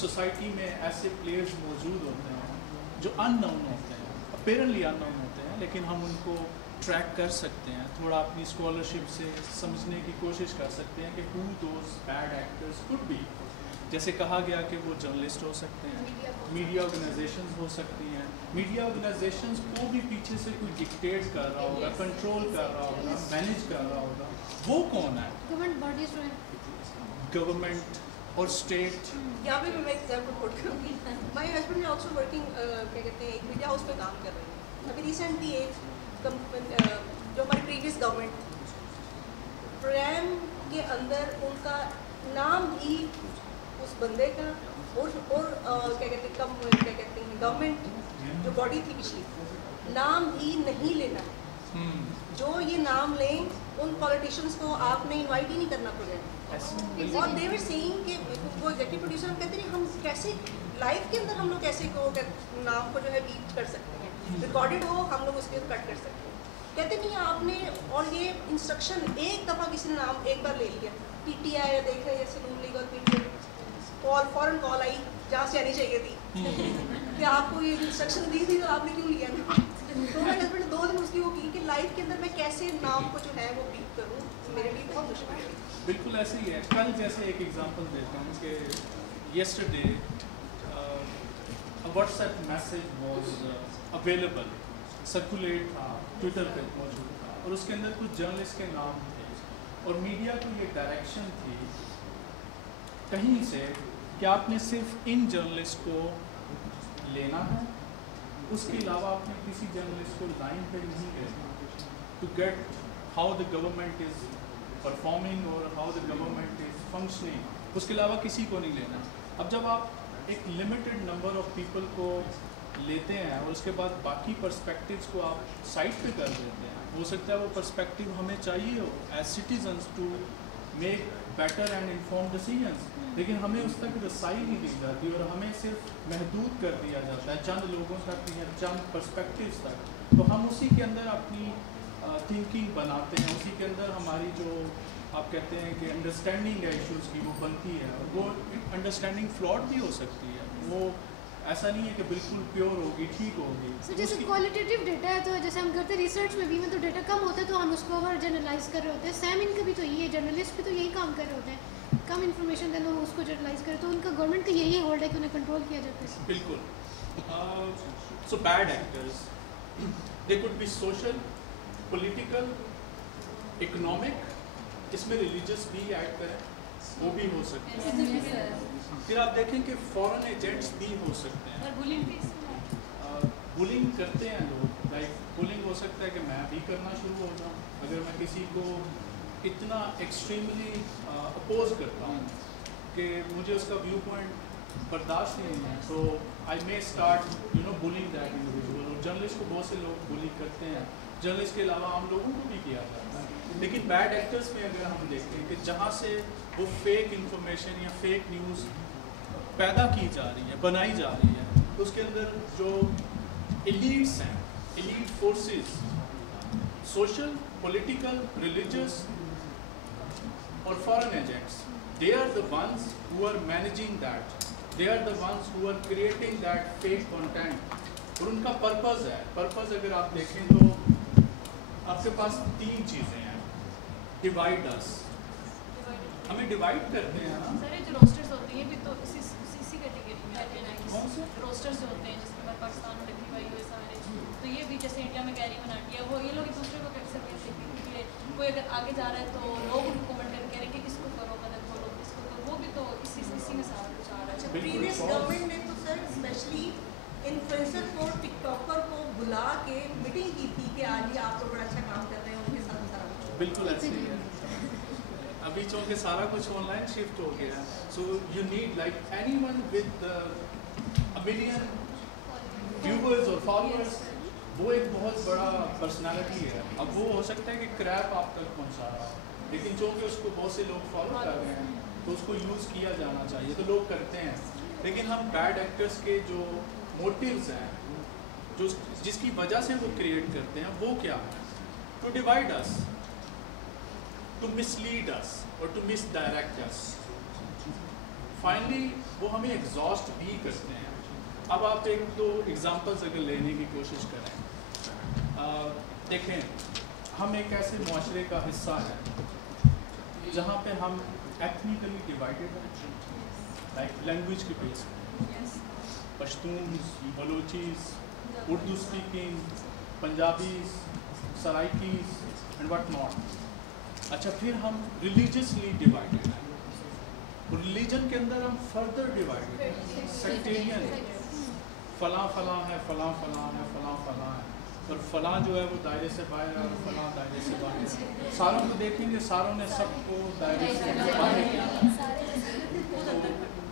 Society में ऐसे players मौजूद होते हैं जो अननोन होते हैं, अपेरेंटली अननोन होते हैं, लेकिन हम उनको ट्रैक कर सकते हैं, थोड़ा अपनी स्कॉलरशिप से समझने की कोशिश कर सकते हैं कि who those bad actors could be. जैसे कहा गया कि वो जर्नलिस्ट हो सकते हैं, मीडिया ऑर्गेनाइजेशंस हो सकती हैं, मीडिया ऑर्गेनाइजेशंस को भी पीछे से कोई डिक्टेट कर रहा होगा, कंट्रोल कर रहा होगा, मैनेज कर रहा होगा, वो कौन है? गवर्नमेंट बॉडीज, गवर्नमेंट और स्टेट। यहाँ पे मैं एग्जाम्पल कोट करूँगी। माय हस्बैंड आल्सो वर्किंग क्या कहते हैं एक मीडिया हाउस में काम कर रहे हैं। अभी रिसेंटली एक जो हमारी प्रीवियस गवर्नमेंट प्रोग्राम के अंदर उनका नाम ही उस बंदे का और क्या कहते हैं गवर्नमेंट जो बॉडी थी पिछली नाम ही नहीं लेना है। जो ये नाम लें उन पॉलिटिशियंस को आपने इनवाइट ही नहीं करना प्रोग्राम। और दे वर सेइंग कि वो एग्जीक्यूटिव प्रोड्यूसर हम कहते हैं हम कैसे लाइव के अंदर हम लोग कैसे को नाम को जो है बीट कर सकते हैं, रिकॉर्डेड हो हम लोग उसके कट कर सकते हैं। कहते नहीं आपने, और ये इंस्ट्रक्शन एक दफ़ा किसी ने नाम एक बार ले लिया, PTI देख रहे जैसे नून लीग और PTI कॉल फॉरन कॉल आई जहाँ से आनी चाहिए थी कि आपको ये इंस्ट्रक्शन दी थी तो आपने क्यों लिया ना। तो मेरे हस्बैंड 2 दिन उसकी वो की कि लाइफ के अंदर मैं कैसे नाम को जो है वो बीट करूँ, मेरे लिए बहुत मुश्किल है। बिल्कुल ऐसे ही है। कल जैसे एक एग्जांपल देता हूँ कि yesterday WhatsApp message was available, circulate था, ट्विटर पे मौजूद था, और उसके अंदर कुछ जर्नलिस्ट के नाम थे और मीडिया को ये डायरेक्शन थी कहीं से कि आपने सिर्फ इन जर्नलिस्ट को लेना है, उसके अलावा आपने किसी जर्नलिस्ट को लाइन पे नहीं लेना to get how the government is performing और how the government is functioning, उसके अलावा किसी को नहीं लेना। अब जब आप एक लिमिटेड नंबर ऑफ पीपल को लेते हैं और उसके बाद बाकी पर्सपेक्टिव्स को आप साइड पे कर देते हैं, हो सकता है वो पर्सपेक्टिव हमें चाहिए हो as citizens to make better and inform decisions, लेकिन हमें उस तक रसाई नहीं दी जाती और हमें सिर्फ महदूद कर दिया जाता है चंद लोगों तक या चंद पर्सपेक्टिव्स तक। तो हम उसी के अंदर अपनी थिंकिंग बनाते हैं, उसी के अंदर हमारी जो आप कहते हैं कि अंडरस्टैंडिंग है इश्यूज़ की वो बनती है, और वो अंडरस्टैंडिंग फ्लॉड भी हो सकती है, वो ऐसा नहीं है कि बिल्कुल प्योर होगी, ठीक होगी। so, जैसे क्वालिटेटिव डेटा है तो जैसे हम करते हैं रिसर्च में भी तो डेटा कम होता है तो हम उसको ओवर जनरलाइज कर रहे होते हैं। सैम इनका भी तो यही है, जर्नलिस्ट भी तो यही काम कर रहे होते हैं, कम इन्फॉर्मेशन देना हम उसको जनरलाइज करें, तो उनका गवर्नमेंट का यही होल्ड है कि उन्हें कंट्रोल किया जाता है। बिल्कुल। So bad actors they could be social, political, economic, इसमें रिलीजियस भी ऐड करें वो भी हो सकते हैं। फिर आप देखें कि फॉरेन एजेंट्स भी हो सकते हैं, बुलिंग करते हैं लोग, लाइक बुलिंग हो सकता है कि मैं भी करना शुरू हो जाऊँ अगर मैं किसी को इतना एक्सट्रीमली अपोज करता हूँ कि मुझे उसका व्यू पॉइंट बर्दाश्त नहीं है, तो आई मे स्टार्ट बुलिंग दैट इंडिविजुअल। और जर्नलिस्ट को बहुत से लोग बुली करते हैं, जर्नलिस्ट के अलावा आम लोगों को भी किया जाता है। लेकिन बैड एक्टर्स में अगर हम देखते हैं कि जहाँ से वो फेक इंफॉर्मेशन या फेक न्यूज़ पैदा की जा रही है, बनाई जा रही है, तो उसके अंदर जो एलीट्स हैं, elite forces, social, political, religious और foreign agents, they are the ones who are managing that, they are the ones who are creating that fake content। और उनका पर्पस है, पर्पस अगर आप देखें तो आपके पास 3 चीज़ें हैं। डिवाइड अस, हमें डिवाइड करते हैं ना। सर जो रोस्टर्स होते हैं भी तो इसी कैटेगरी में आते हैं। कौन से रोस्टर्स जो होते हैं जैसे हमारे पाकिस्तान में लगी हुई है सारे, तो ये भी जैसे इंडिया में कैरी बनाती है वो, ये लोग एक दूसरे को कैसे कहते हैं क्योंकि कोई अगर आगे जा रहा है तो लोग उनको कमेंट करके कह रहे हैं कि इसको करो, मदद करो इसको, तो वो भी तो इसी में सारा कुछ आ रहा है। प्रीवियस गवर्नमेंट ने तो सर स्पेशली इन्फ्लुएंसर को, टिकटॉकर को बुला के मीटिंग की थी कि आज ये आप लोग बड़ा अच्छा काम कर रहे हैं, उनके साथ सारा कुछ। बिल्कुल ऐसे ही है। अभी चूँकि सारा कुछ ऑनलाइन शिफ्ट हो गया, so you need like anyone with a million viewers और फॉलोअर्स, वो एक बहुत बड़ा पर्सनालिटी है। अब वो हो सकता है कि क्रैप आप तक पहुंचा रहा है, लेकिन चूँकि उसको बहुत से लोग फॉलो कर रहे हैं तो उसको यूज़ किया जाना चाहिए, तो लोग करते हैं। लेकिन हम बैड एक्टर्स के जो मोटिव्स हैं, जो जिसकी वजह से वो क्रिएट करते हैं, वो क्या है? To divide us, to mislead us और टू मिसडायरेक्ट अस। फाइनली वो हमें एग्जॉस्ट भी करते हैं। अब आप एक दो एग्जांपल्स अगर लेने की कोशिश करें, देखें हम एक ऐसे मुआशरे का हिस्सा है जहाँ पे हम एथनिकली डिवाइडेड हैं, लाइक लैंग्वेज के बेस पे, Pashtun, Balochis, Urdu speaking, Punjabis, Saraikis and what not. अच्छा, फिर हम रिलीजियसली डिवाइडेड हैं, रिलीजन के अंदर हम फर्दर डिवाइडेड हैं, सेक्टेरियन, फलां फलां है, फलां फलां है, फलां फलां है, और फलां जो है वो दायरे से बाहर है और फलां दायरे से बाहर है। सारों को देखेंगे, सारों ने सबको दायरे से बाहर किया,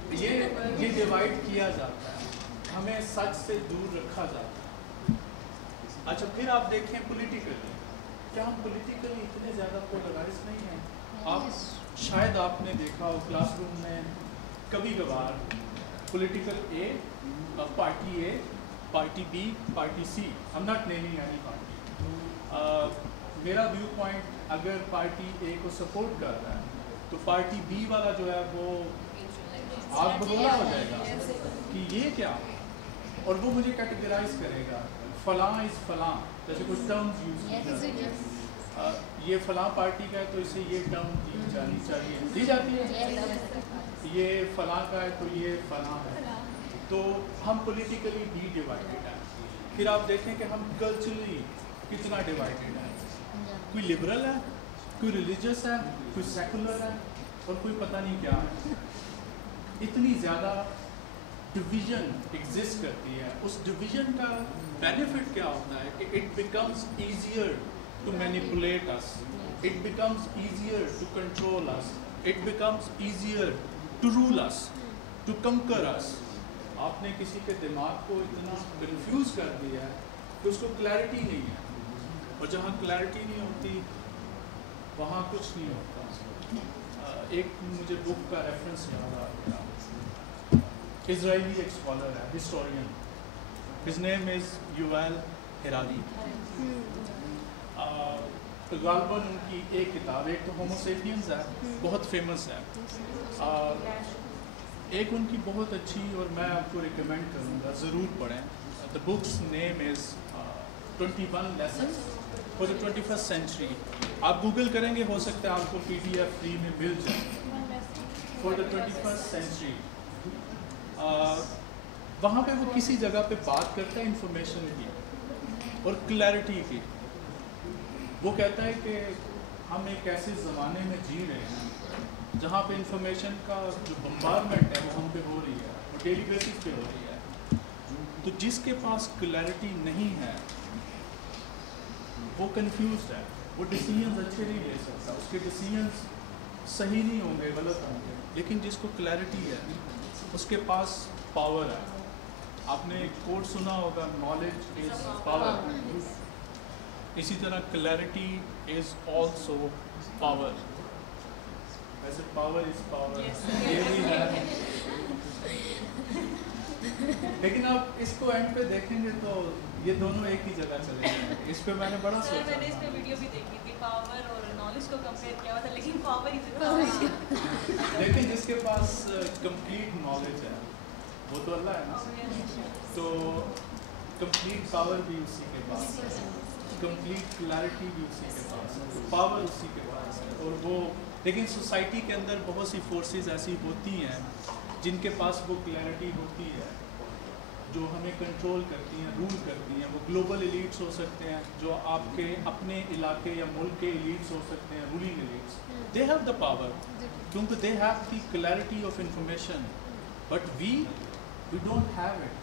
तो ये डिवाइड किया जाता है, हमें सच से दूर रखा जाता है। अच्छा, फिर आप देखें पॉलिटिकली, क्या हम पॉलिटिकली इतने ज़्यादा पोलराइज नहीं हैं? आप शायद आपने देखा हो क्लासरूम में कभी कभार political uh, party A, party B, party C, I am not naming any party, मेरा व्यू पॉइंट अगर पार्टी ए को सपोर्ट कर रहा है तो पार्टी बी वाला जो है वो आग बबूला हो जाएगा कि ये क्या, और वो मुझे कैटेगराइज करेगा, फलां इज़ फलां, जैसे कुछ टर्म्स यूज किया, ये फलां पार्टी का है तो इसे ये टर्म दी जानी चाहिए, दी जाती है, ये फलां का है तो ये फलां है, तो हम पॉलिटिकली भी डिवाइडेड हैं। फिर आप देखें कि हम कल्चरली कितना डिवाइडेड है, कोई लिबरल है, कोई रिलीजियस है, कोई सेकुलर है, और कोई पता नहीं क्या है। इतनी ज़्यादा डिवीज़न एग्जिस्ट करती है। उस डिवीज़न का बेनिफिट क्या होता है कि it becomes easier to manipulate us, it becomes easier to control us, it becomes easier to rule us, to conquer us. आपने किसी के दिमाग को इतना कंफ्यूज कर दिया है कि उसको क्लैरिटी नहीं है, और जहाँ क्लैरिटी नहीं होती वहाँ कुछ नहीं होता। एक मुझे बुक का रेफरेंस याद आ गया, इजराइली एक स्कॉलर है, historian, his name is Yuval Harari. गालबन उनकी एक किताब, एक तो होमो सेपियंस है, बहुत फेमस है, एक उनकी बहुत अच्छी, और मैं आपको रिकमेंड करूँगा ज़रूर पढ़ें। The book's name is 21 lessons for the 21st century. आप गूगल करेंगे, हो सकता है आपको PDF फ्री में मिल जाए, फॉर द 21st सेंचुरी। वहाँ पे वो किसी जगह पे बात करता है इंफॉर्मेशन की और क्लैरिटी की। वो कहता है कि हम एक ऐसे ज़माने में जी रहे हैं जहाँ पे इंफॉर्मेशन का जो बम्बारमेंट है वो हम पे हो रही है, वो डेली बेसिस पे हो रही है। तो जिसके पास क्लैरिटी नहीं है वो कंफ्यूज्ड है, वो डिसीजंस अच्छे नहीं ले सकता, उसके डिसीजंस सही नहीं होंगे, गलत होंगे। लेकिन जिसको क्लैरिटी है उसके पास पावर है। आपने एक कोट सुना होगा, नॉलेज इज़ पावर। इसी तरह क्लैरिटी इज़ ऑल्सो पावर। वैसे पावर इज़ पावर, ये भी है। लेकिन आप इसको एंड पे देखेंगे तो ये दोनों एक ही जगह चले जाएंगे। इस पे मैंने बड़ा सोचा, मैंने इस पे वीडियो भी देखी थी, पावर और नॉलेज को कंपेयर किया हुआ था, लेकिन पावर इज लेकिन जिसके पास कंप्लीट नॉलेज है वो तो अल्लाह है ना, तो कंप्लीट पावर भी उसी के पास है, कंप्लीट क्लैरिटी भी उसी के पास है, तो पावर उसी के पास है। और वो, लेकिन सोसाइटी के अंदर बहुत सी फोर्सेस ऐसी होती हैं जिनके पास वो क्लैरिटी होती है, जो हमें कंट्रोल करती हैं, रूल करती हैं। वो ग्लोबल एलीट्स हो सकते हैं, जो आपके अपने इलाके या मुल्क के एलीट्स हो सकते हैं, ruling elites. They have the power क्योंकि they have the clarity of information, but we don't have it.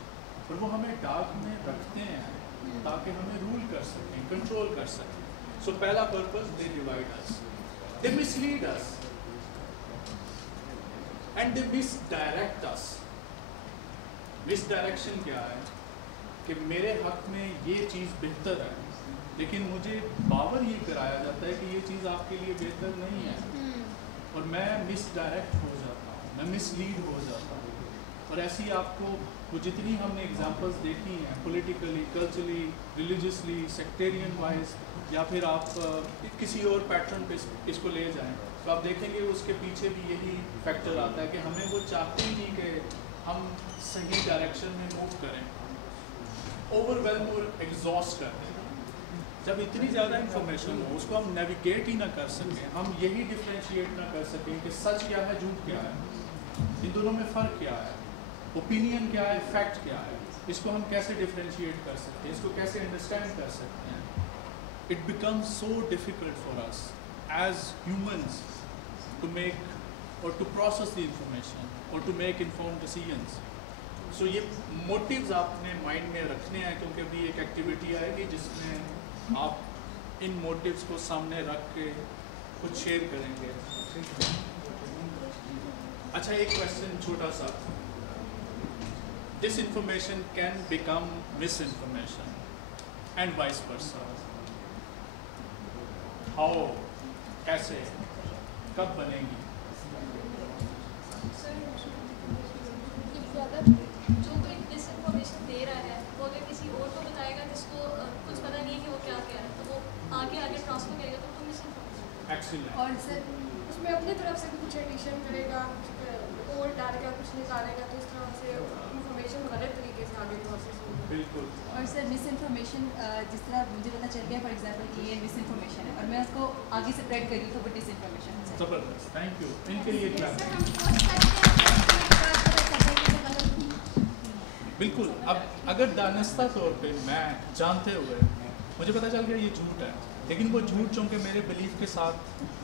और वो हमें डार्क में रखते हैं ताकि हमें रूल कर सकें, कंट्रोल कर सकें। सो पहला purpose, they divide us, they mislead us and they misdirect us. Misdirection क्या है कि मेरे हक में ये चीज़ बेहतर है, लेकिन मुझे बावर ये कराया जाता है कि ये चीज़ आपके लिए बेहतर नहीं है, और मैं मिसडायरेक्ट हो जाता हूँ, मैं मिसलीड हो जाता हूँ। और ऐसी आपको वो जितनी हमने एग्जांपल्स देखी हैं, politically, culturally, religiously, sectarian wise, या फिर आप किसी और पैटर्न पे इसको ले जाएं, तो आप देखेंगे उसके पीछे भी यही फैक्टर आता है कि हमें वो चाहते ही नहीं कि हम सही डायरेक्शन में मूव करें, ओवरवेल्म और एग्जॉस्ट कर दें। जब इतनी ज़्यादा इंफॉर्मेशन हो उसको हम नेविगेट ही ना कर सकें, हम यही डिफ्रेंशिएट ना कर सकें कि सच क्या है झूठ क्या है, इन दोनों में फ़र्क क्या है, ओपिनियन क्या है, फैक्ट क्या है, इसको हम कैसे डिफ्रेंशिएट कर सकते हैं, इसको कैसे अंडरस्टैंड कर सकते हैं। It becomes so difficult for us as humans to make और टू प्रोसेस द इंफॉर्मेशन और to make informed decisions. So ये मोटिव्स आपने माइंड में रखने हैं, क्योंकि अभी एक एक्टिविटी आएगी जिसमें आप इन मोटिव्स को सामने रख के कुछ शेयर करेंगे। अच्छा, एक क्वेश्चन छोटा सा, this information can become miss information and vice versa. How, कैसे, कब बनेगी? जो कोई डिस इन्फॉर्मेशन दे रहा है वो अगर किसी और को बताएगा जिसको कुछ पता नहीं है कि वो क्या कह रहा है, तो वो आगे ट्रांसफर करेगा तो मिस इन्फॉर्मेशन। एक्सीलेंट। और सर उसमें अपनी तरफ से भी कुछ एडिशन करेगा, कुछ और डालेगा, कुछ निकालेगा, तो इस तरह से इंफॉर्मेशन गलत तरीके से आगे प्रोसेस होगा। बिल्कुल। और सर मिस इन्फॉर्मेशन जिस तरह मुझे पता चल गया फॉर एग्जांपल कि ये मिस इन्फॉर्मेशन है और मैं उसको आगे स्प्रेड करी तो वो डिस इन्फॉर्मेशन है। जबरदस्त, थैंक यू। इनके लिए क्लैप। सर हम सोच सकते हैं कि बात पता चल जाए कि गलत थी। बिल्कुल। अब अगर दानिस्ता तौर पे मैं जानते हुए मुझे पता चल गया ये झूठ है, लेकिन वो झूठ चूँकि मेरे बिलीफ के साथ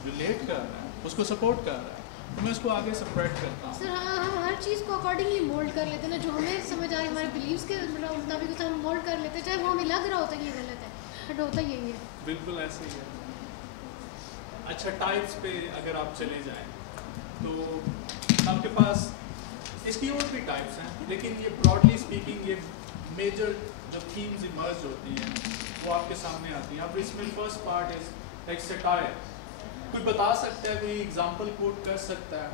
रिलेट कर रहा है, उसको सपोर्ट कर रहा है, तो मैं उसको आगे स्प्रेड करता हूँ। सर हाँ, हम हर चीज़ को अकॉर्डिंगली मोल्ड कर लेते हैं ना, जो हमें समझ आए हमारे बिलीव्स के मुताबिक उसे हम मोल्ड कर लेते हैं, चाहे वो हमें लग रहा होता है कि ये गलत है, बट होता यही है। बिल्कुल ऐसे ही है। अच्छा, टाइप्स पे अगर आप चले जाएं तो आपके पास इसकी और भी टाइप्स हैं, लेकिन ये ब्रॉडली स्पीकिंग ये मेजर जो थीम्स इमर्ज होती हैं वो आपके सामने आती हैं। अब इसमें first part is like satire. कोई बता सकता है, कोई एग्जांपल कोट कर सकता है,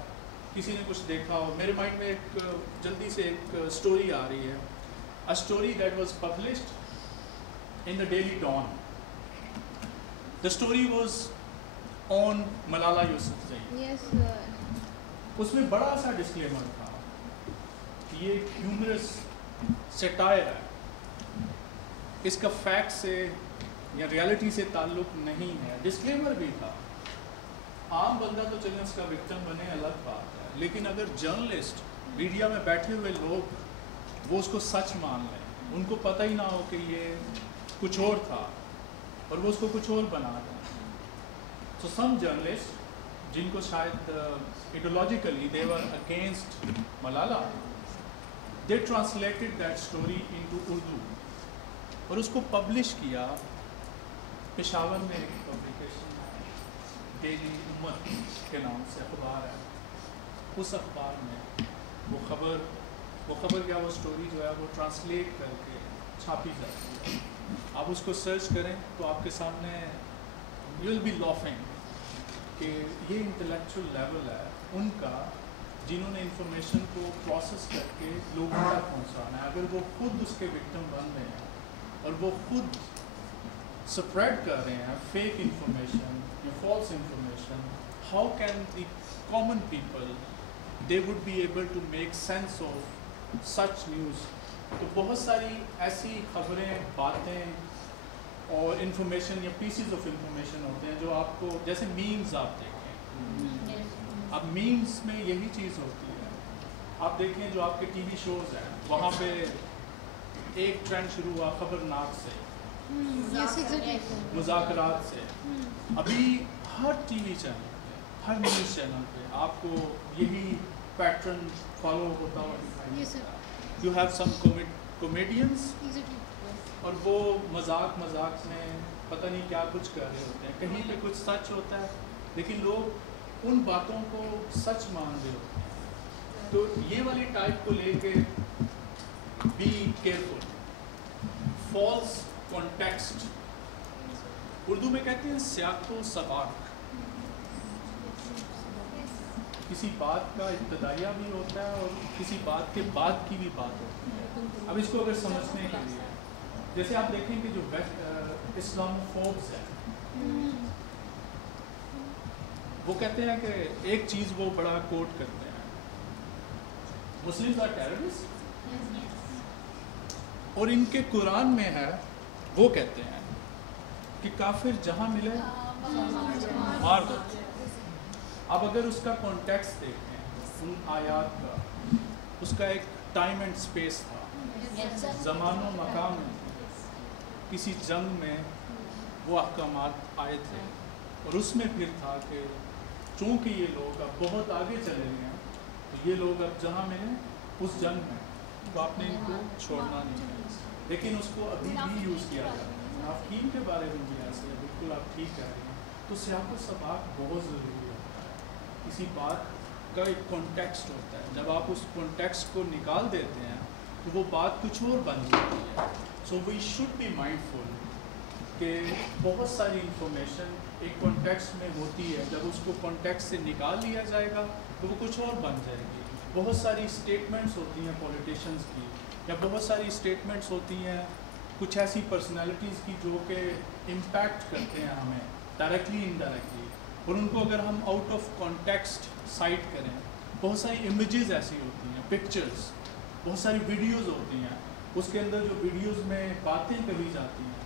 किसी ने कुछ देखा हो? मेरे माइंड में एक जल्दी से एक स्टोरी आ रही है, a story that was published in the daily Dawn. The story was on Malala Yousafzai. Yes. उसमें बड़ा सा डिस्क्लेमर था, ये ह्यूमरस सटायर है, इसका फैक्ट से या रियलिटी से ताल्लुक नहीं है। डिस्क्लेमर भी था। आम बंदा तो चलिए उसका विक्टिम बने, अलग बात है, लेकिन अगर जर्नलिस्ट, मीडिया में बैठे हुए लोग वो उसको सच मान लें, उनको पता ही ना हो कि ये कुछ और था और वो उसको कुछ और बना रहा है। सो सम जर्नलिस्ट जिनको शायद ideologically they were against Malala, they translated that story into Urdu और उसको पब्लिश किया। पेशावर में एक पब्लिकेशन डेली उम्मत के नाम से अखबार है, उस अखबार में वो खबर क्या, वो स्टोरी जो है वो ट्रांसलेट करके छापी जाती है। आप उसको सर्च करें तो आपके सामने यू विल बी लॉफिंग कि ये इंटेलेक्चुअल लेवल है उनका, जिन्होंने इंफॉर्मेशन को प्रोसेस करके लोगों तक पहुंचाना है। अगर वो खुद उसके विक्टिम बन रहे हैं और वो खुद स्प्रेड कर रहे हैं फेक इंफॉर्मेशन या false information, how can the common people they would be able to make sense of such news? तो बहुत सारी ऐसी खबरें, बातें और इंफॉर्मेशन या पीसीज ऑफ इंफॉर्मेशन होते हैं जो आपको, जैसे मीम्स आप देखें, अब मीम्स में यही चीज़ होती है। आप देखें जो आपके टीवी शोज़ हैं, वहाँ पे एक ट्रेंड शुरू हुआ खबरनाक से, यस एग्जैक्टली, मुज़ाकरात से। अभी हर टीवी चैनल पे, हर न्यूज़ चैनल पे आपको यही पैटर्न फॉलो होता हुआ दिखाई यस देता सर, है। You have some comedians exactly. और वो मजाक में पता नहीं क्या कुछ कर रहे होते हैं, कहीं पे कुछ सच होता है लेकिन लोग उन बातों को सच मान रहे होते हैं। तो ये वाली टाइप को लेके be careful. False context, Urdu में कहते हैं सियाको सवाक, किसी बात का इब्तदाइया भी होता है और किसी बात के बाद की भी बात होती है। अब इसको अगर समझने के लिए, जैसे आप देखें कि जो इस्लामोफोब्स हैं वो कहते हैं कि एक चीज़ वो बड़ा कोट करते हैं, मुस्लिम्स आर टेररिस्ट, और इनके कुरान में है, वो कहते हैं कि काफिर जहाँ मिले मार दो। अब अगर उसका कॉन्टेक्स्ट देखें उन आयात का, उसका एक टाइम एंड स्पेस था, ज़मानो मकाम में, किसी जंग में वो अहकामात आए थे, और उसमें फिर था कि चूँकि ये लोग अब बहुत आगे चले गए हैं, तो ये लोग अब जहाँ मिले उस जंग में, तो आपने इनको छोड़ना नहीं है। लेकिन उसको अभी भी यूज़ किया जाता है। मुनाफिकीन के बारे में भी ऐसे है, बिल्कुल आप ठीक कह रहे हैं। तो सियाक़ व सबाक़ बहुत ज़रूरी होता है, किसी बात का एक कॉन्टेक्स्ट होता है, जब आप उस कॉन्टेक्स्ट को निकाल देते हैं तो वो बात कुछ और बन जाती है। So we should be mindful कि बहुत सारी इंफॉर्मेशन एक कॉन्टेक्स्ट में होती है, जब उसको कॉन्टेक्स्ट से निकाल लिया जाएगा तो वो कुछ और बन जाएगी। बहुत सारी स्टेटमेंट्स होती हैं पॉलिटिशियंस की, या बहुत सारी स्टेटमेंट्स होती हैं कुछ ऐसी पर्सनालिटीज़ की जो कि इम्पैक्ट करते हैं हमें डायरेक्टली इनडायरेक्टली, और उनको अगर हम आउट ऑफ कॉन्टेक्स्ट साइट करें, बहुत सारी इमेजेस ऐसी होती हैं, पिक्चर्स, बहुत सारी वीडियोस होती हैं, उसके अंदर जो वीडियोस में बातें कही जाती हैं।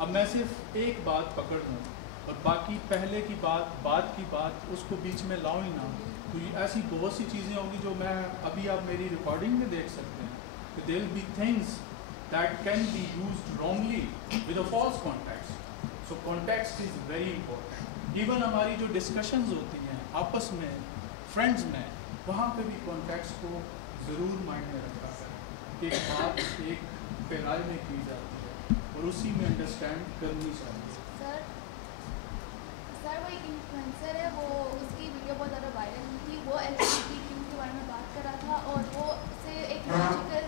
अब मैं सिर्फ एक बात पकड़ लूँ और बाकी पहले की बात, बाद की बात उसको बीच में लाऊं ही ना, तो ये ऐसी बहुत सी चीज़ें होंगी जो मैं अभी आप मेरी रिकॉर्डिंग में देख सकते हैं कि there will be things that can be used wrongly with a false context. So context is very important. Even हमारी जो डिस्कशंस होती हैं आपस में, फ्रेंड्स में, वहाँ पे भी कॉन्टेक्स्ट को ज़रूर माइंड में रखा करें कि एक बात एक पैराए में की जाती है और उसी में अंडरस्टैंड करनी चाहिए। सर वो एक इन्फ्लुएंसर है, वो उसकी वीडियो बहुत ज़्यादा वायरल हुई थी, वो LGBTQ के बारे में बात कर रहा था और वो उसे एक लॉजिकल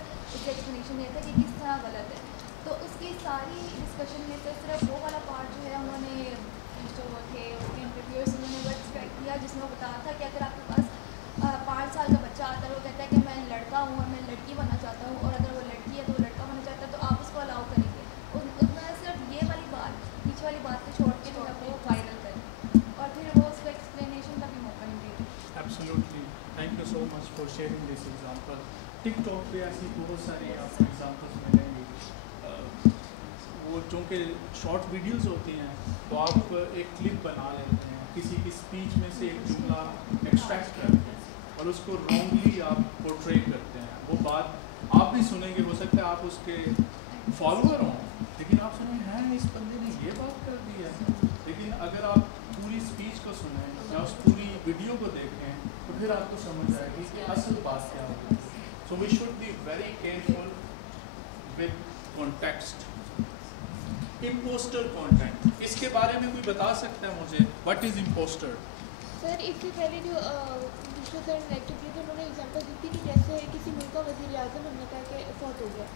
एक्सप्लेनेशन दिया था कि किस तरह गलत है। तो उसकी सारी डिस्कशन में से सिर्फ वो वाला पार्ट जो है उन्होंने जो थे उसके इंटरव्यूअर्स उन्होंने वो एक्सपेक्ट किया जिसमें वो बताया था कि अगर आपके पास 5 साल का बच्चा आता है, वो कहता है कि मैं लड़का हूँ और मैं लड़की बनना चाहता हूँ, और अगर वो लड़की है तो वो लड़का बनना चाहता है, तो आप उसको अलाउ करेंगे। उतना सिर्फ ये वाली बात, पीछे वाली बात को छोड़ के जो है वो वायरल करें, और फिर वो उसको एक्सप्लेनेशन का भी मौका नहीं देते। Absolutely, thank you so much for sharing this example. TikTok पे ऐसी बहुत सारी आपको एग्जांपल्स मिलेंगी। वो चूँकि शॉर्ट वीडियोस होती हैं तो आप एक क्लिप बना लेते हैं, किसी की स्पीच में से एक जुमला एक्सट्रैक्ट करते हैं और उसको रॉन्गली आप पोर्ट्रे करते हैं। वो बात आप भी सुनेंगे, हो सकता है आप उसके फॉलोअर हों, लेकिन आप सुनेंगे हैं इस बंदे ने ये बात कर दी है। लेकिन अगर आप पूरी स्पीच को सुनें या उस पूरी वीडियो को देखें तो फिर आपको समझ आएगी कि असल बात क्या होगी। So we should be very careful with context. Imposter content, इसके बारे में कोई बता सकता है मुझे, व्हाट इज़ इम्पोस्टर? सर इससे पहले जो दूसरे सर लेक्चर किए थे उन्होंने एग्जांपल दी थी कि जैसे किसी मुल्क का वज़ीर आज़म हमने कहा कि फौत हो गया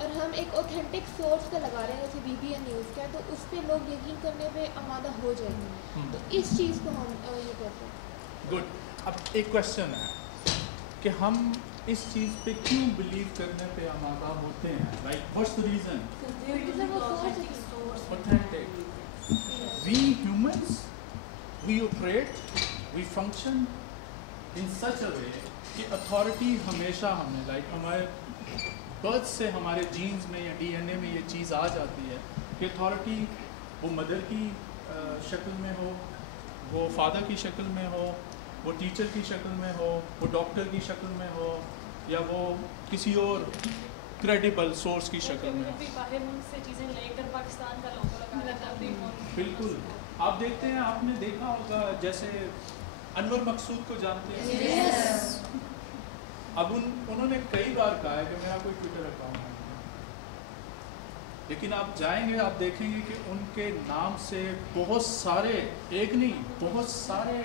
और हम एक ऑथेंटिक सोर्स का लगा रहे हैं जैसे BBN न्यूज़ का, तो उस पर लोग यकीन करने पे आमादा हो जाएंगे। तो इस चीज़ को हम ये कहते हैं। गुड। अब एक क्वेश्चन है कि हम इस चीज़ पे क्यों बिलीव करने पे आमादा होते हैं? Like what's the reason? Authentic. We humans, we operate, we function in such a way कि अथॉरिटी हमेशा हमें लाइक हमारे बर्थ से हमारे जीन्स में या DNA में ये चीज़ आ जाती है कि अथॉरिटी वो मदर की शक्ल में हो, वो फादर की शक्ल में हो, वो टीचर की शक्ल में हो, वो डॉक्टर की शक्ल में हो, या वो किसी और क्रेडिबल सोर्स की शक्ल में। बाहर मुल्क से चीज़ें लेकर पाकिस्तान का लोगो लगा देता है। बिल्कुल, आप देखते हैं, आपने देखा होगा जैसे अनवर मकसूद को जानते हैं। Yes. अब उन्होंने कई बार कहा है कि मेरा कोई ट्विटर अकाउंट नहीं है, लेकिन आप जाएंगे आप देखेंगे कि उनके नाम से बहुत सारे, एक नहीं बहुत सारे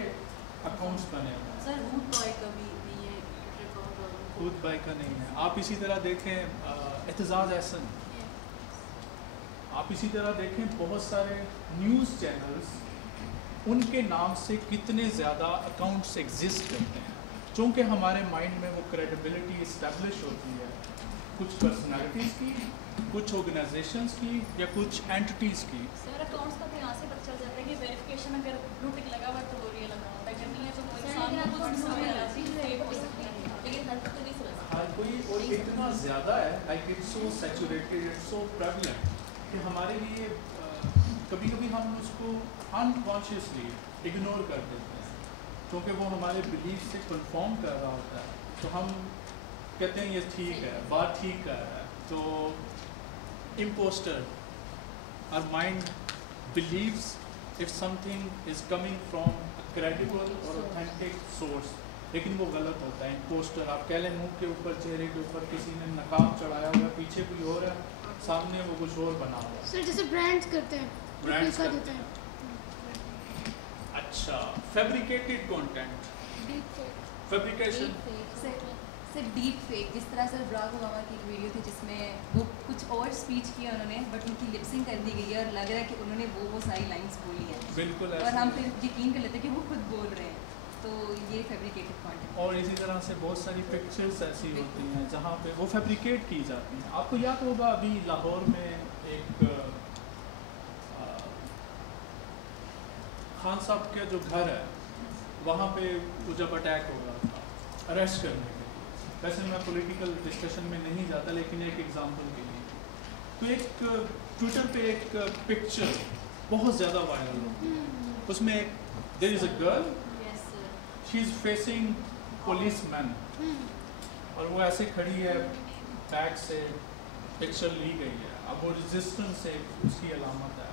अकाउंट्स बने हुए हैं। सर रूट बॉय का भी नहीं है ट्विटर अकाउंट, खुद बाई का नहीं है। आप इसी तरह देखें एतजाज़ एहसन, आप इसी तरह देखें बहुत सारे न्यूज़ चैनल्स, उनके नाम से कितने ज़्यादा अकाउंट्स एग्जिस्ट करते हैं। चूँकि हमारे माइंड में वो क्रेडिबिलिटी इस्टेब्लिश होती है कुछ पर्सनालिटीज़ की, कुछ ऑर्गेनाइजेशंस की या कुछ एंटिटीज़ की। सर अकाउंट्स का तो यहाँ से पता चल जाता है कि वेरिफिकेशन अगर ब्लू टिक लगा हुआ तो वो रियल अकाउंट है, करनी है तो वो इंसान को खुद समझ आ जाती है फेक हो सकती है, लेकिन हर कोई नहीं समझ सकता। हर कोई, और इतना ज़्यादा है, like it's so saturated, it's so prevalent कि हमारे लिए कभी कभी हम उसको अनकॉन्शियसली इग्नोर कर देते हैं, क्योंकि वो हमारे बिलीफ से कंफर्म कर रहा होता है, तो हम कहते हैं ये ठीक है, बात ठीक कर रहा है। तो imposter, our mind believes if something is coming from a credible or authentic source, लेकिन वो गलत होता है। imposter आप कह लें मुंह के ऊपर, चेहरे के ऊपर किसी ने नकाब चढ़ाया हुआ है, पीछे कोई और है, सामने वो कुछ और बना हुआ है। सर जैसे ब्रांड्स करते हैं, Brands धोखा करते देते हैं। अच्छा, fabricated content, fabrication, sir deep fake, जिस तरह सर बराक ओबामा की एक वीडियो थी जिसमें वो कुछ और स्पीच किया उन्होंने, बट उनकी लिपसिंग कर दी गई है और लग रहा है कि उन्होंने वो सारी लाइंस बोली है, बिल्कुल और ऐसा हम ही है। फिर यकीन कर लेते हैं कि वो खुद बोल रहे हैं, तो ये फैब्रिकेटेड कंटेंट। और इसी तरह से बहुत सारी पिक्चर्स ऐसी होती हैं जहाँ पे वो फैब्रिकेट की जाती हैं। आपको याद होगा अभी लाहौर में एक खान साहब का जो घर है, वहाँ पे वो जब अटैक हो रहा था अरेस्ट करने के लिए, वैसे मैं पॉलिटिकल डिस्कशन में नहीं जाता, लेकिन एक एग्जांपल के लिए, तो एक ट्विटर पे एक पिक्चर बहुत ज़्यादा वायरल होती है। उसमें एक there is a girl, she is facing policeman, और वो ऐसे खड़ी है, बैक से पिक्चर ली गई है, अब वो रेजिस्टेंस से उसकी अलामत है।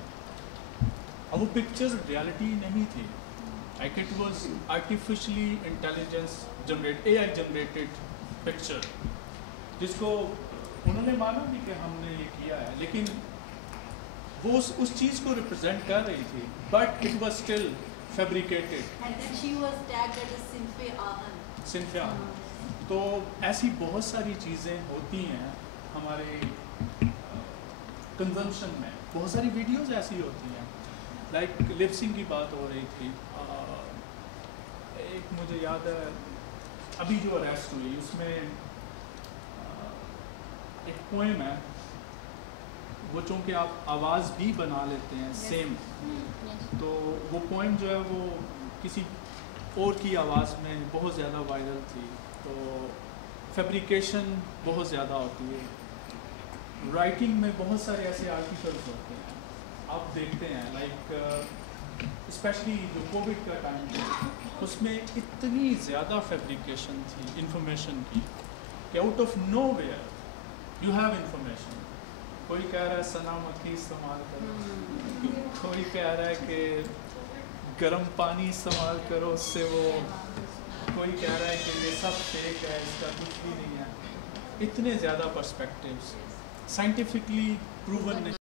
अब वो पिक्चर रियलिटी नहीं थी, like it was artificially intelligence generate, AI generated picture, जिसको उन्होंने माना भी कि हमने ये किया है, लेकिन वो उस चीज़ को रिप्रेजेंट कर रही थी, but it was still fabricated. सिंफिया। तो ऐसी बहुत सारी चीज़ें होती हैं हमारे कंजम्पशन में, बहुत सारी वीडियोस ऐसी होती हैं, लाइक लिपसिंग की बात हो रही थी। एक मुझे याद है अभी जो अरेस्ट हुई, उसमें एक पोएम है, वो चूँकि आप आवाज़ भी बना लेते हैं सेम, तो वो पोएम जो है वो किसी और की आवाज़ में बहुत ज़्यादा वायरल थी। तो फैब्रिकेशन बहुत ज़्यादा होती है। राइटिंग में बहुत सारे ऐसे आर्टिकल्स होते हैं, आप देखते हैं, लाइक स्पेशली जो कोविड का टाइम था, उसमें इतनी ज़्यादा फैब्रिकेशन थी इंफॉर्मेशन की कि out of nowhere you have information. कोई कह रहा है सना मक्खी इस्तेमाल करो, कोई कह रहा है कि गर्म पानी इस्तेमाल करो उससे वो, कोई कह रहा है कि ये सब फेक है, इसका कुछ भी नहीं है। इतने ज़्यादा पर्सपेक्टिव्स साइंटिफिकली प्रूवन नहीं।